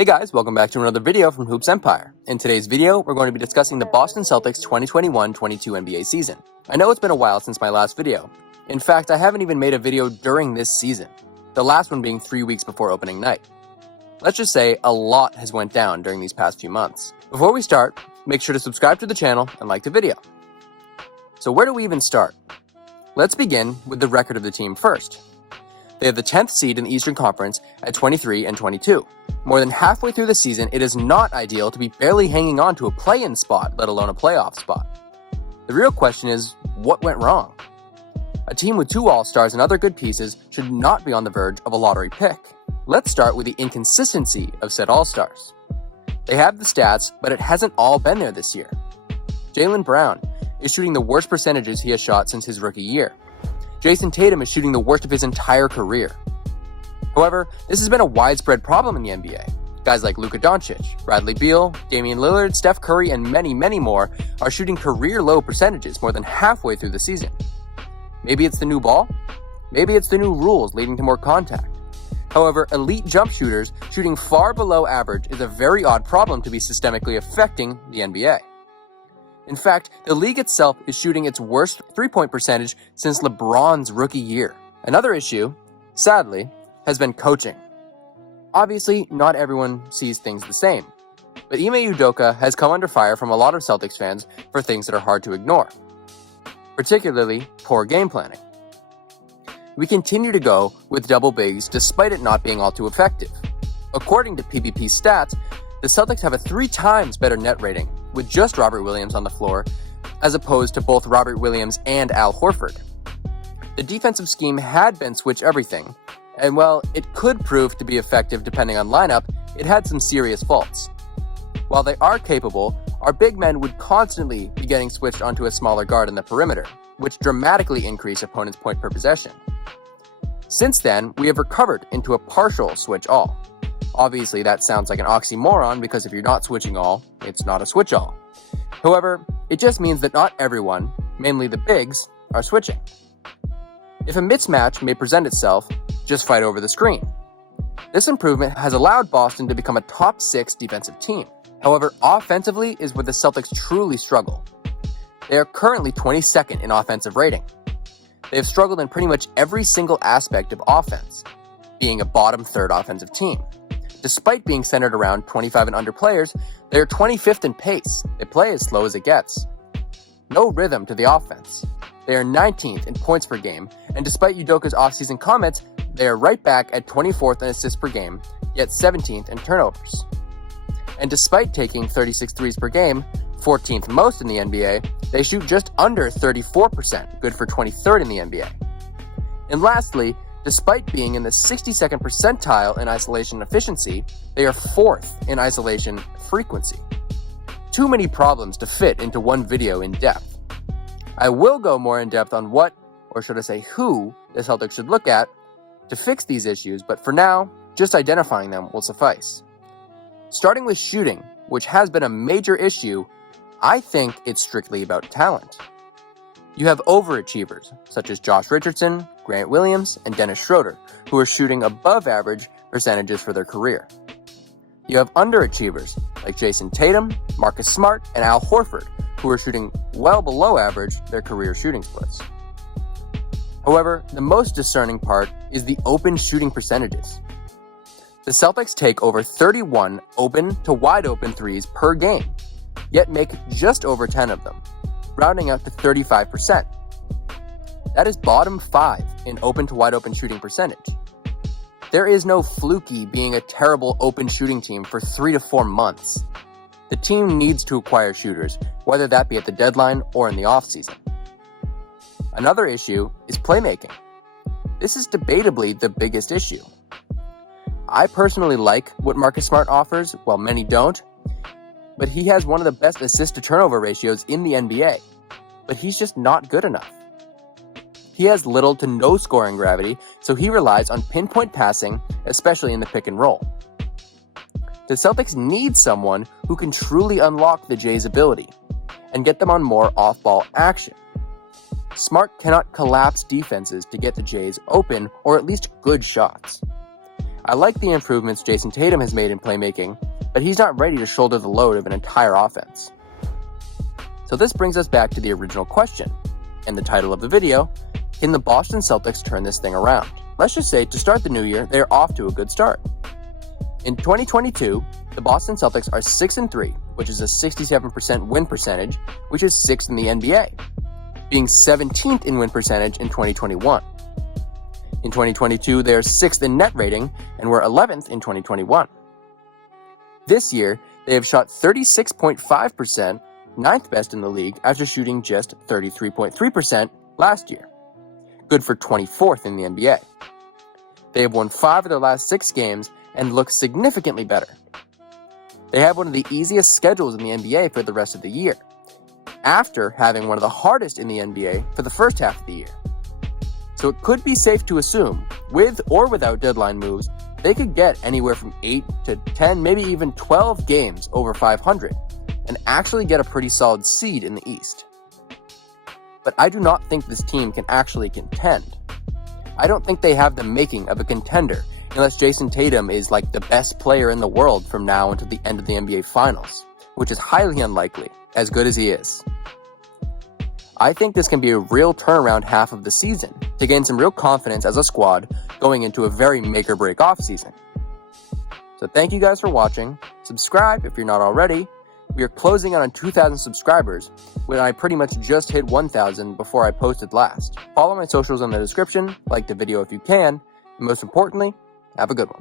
Hey guys, welcome back to another video from Hoops Empire. In today's video, we're going to be discussing the Boston Celtics 2021-22 NBA season. I know it's been a while since my last video. In fact, I haven't even made a video during this season, the last one being 3 weeks before opening night. Let's just say a lot has went down during these past few months. Before we start, make sure to subscribe to the channel and like the video. So where do we even start? Let's begin with the record of the team first. They have the 10th seed in the Eastern Conference at 23-22. More than halfway through the season, it is not ideal to be barely hanging on to a play-in spot, let alone a playoff spot. The real question is, what went wrong? A team with 2 All-Stars and other good pieces should not be on the verge of a lottery pick. Let's start with the inconsistency of said All-Stars. They have the stats, but it hasn't all been there this year. Jaylen Brown is shooting the worst percentages he has shot since his rookie year. Jason Tatum is shooting the worst of his entire career. However, this has been a widespread problem in the NBA. Guys like Luka Doncic, Bradley Beal, Damian Lillard, Steph Curry, and many more are shooting career-low percentages more than halfway through the season. Maybe it's the new ball? Maybe it's the new rules leading to more contact. However, elite jump shooters shooting far below average is a very odd problem to be systemically affecting the NBA. In fact, the league itself is shooting its worst three-point percentage since LeBron's rookie year. Another issue, sadly, has been coaching. Obviously, not everyone sees things the same, but Ime Udoka has come under fire from a lot of Celtics fans for things that are hard to ignore, particularly poor game planning. We continue to go with double bigs despite it not being all too effective. According to PBP stats, the Celtics have a 3 times better net rating with just Robert Williams on the floor, as opposed to both Robert Williams and Al Horford. The defensive scheme had been switch everything, and while it could prove to be effective depending on lineup, it had some serious faults. While they are capable, our big men would constantly be getting switched onto a smaller guard in the perimeter, which dramatically increased opponents' point per possession. Since then, we have recovered into a partial switch all. Obviously, that sounds like an oxymoron because if you're not switching all, it's not a switch all. However, it just means that not everyone, mainly the bigs, are switching. If a mismatch may present itself, just fight over the screen. This improvement has allowed Boston to become a top 6 defensive team. However, offensively is where the Celtics truly struggle. They are currently 22nd in offensive rating. They have struggled in pretty much every single aspect of offense, being a bottom 3rd offensive team. Despite being centered around 25 and under players, they are 25th in pace. They play as slow as it gets. No rhythm to the offense. They are 19th in points per game, and despite Udoka's offseason comments, they are right back at 24th in assists per game, yet 17th in turnovers. And despite taking 36 threes per game, 14th most in the NBA, they shoot just under 34%, good for 23rd in the NBA. And lastly, despite being in the 62nd percentile in isolation efficiency, they are 4th in isolation frequency. Too many problems to fit into one video in depth. I will go more in depth on what, or should I say who, the Celtics should look at to fix these issues, but for now, just identifying them will suffice. Starting with shooting, which has been a major issue, I think it's strictly about talent. You have overachievers, such as Josh Richardson, Grant Williams, and Dennis Schroeder, who are shooting above average percentages for their career. You have underachievers, like Jason Tatum, Marcus Smart, and Al Horford, who are shooting well below average their career shooting splits. However, the most discerning part is the open shooting percentages. The Celtics take over 31 open to wide open threes per game, yet make just over 10 of them, rounding out to 35%. That is bottom 5 in open to wide open shooting percentage. There is no fluky being a terrible open shooting team for 3 to 4 months. The team needs to acquire shooters, whether that be at the deadline or in the offseason. Another issue is playmaking. This is debatably the biggest issue. I personally like what Marcus Smart offers, while many don't, but he has one of the best assist to turnover ratios in the NBA, but he's just not good enough. He has little to no scoring gravity, so he relies on pinpoint passing, especially in the pick and roll. The Celtics need someone who can truly unlock the Jays' ability and get them on more off-ball action. Smart cannot collapse defenses to get the Jays open or at least good shots. I like the improvements Jason Tatum has made in playmaking, but he's not ready to shoulder the load of an entire offense. So this brings us back to the original question, and the title of the video, can the Boston Celtics turn this thing around? Let's just say, to start the new year, they're off to a good start. In 2022, the Boston Celtics are 6-3, which is a 67% win percentage, which is 6th in the NBA, being 17th in win percentage in 2021. In 2022, they are 6th in net rating and were 11th in 2021. This year, they have shot 36.5%, 9th best in the league after shooting just 33.3% last year. Good for 24th in the NBA. They have won 5 of their last 6 games and look significantly better. They have one of the easiest schedules in the NBA for the rest of the year, after having one of the hardest in the NBA for the first half of the year. So it could be safe to assume, with or without deadline moves, they could get anywhere from 8 to 10, maybe even 12 games over 500, and actually get a pretty solid seed in the East. But I do not think this team can actually contend. I don't think they have the making of a contender unless Jason Tatum is like the best player in the world from now until the end of the NBA Finals, which is highly unlikely, as good as he is. I think this can be a real turnaround half of the season to gain some real confidence as a squad going into a very make-or-break offseason. So thank you guys for watching. Subscribe if you're not already. We are closing in on 2,000 subscribers, when I pretty much just hit 1,000 before I posted last. Follow my socials in the description, like the video if you can, and most importantly, have a good one.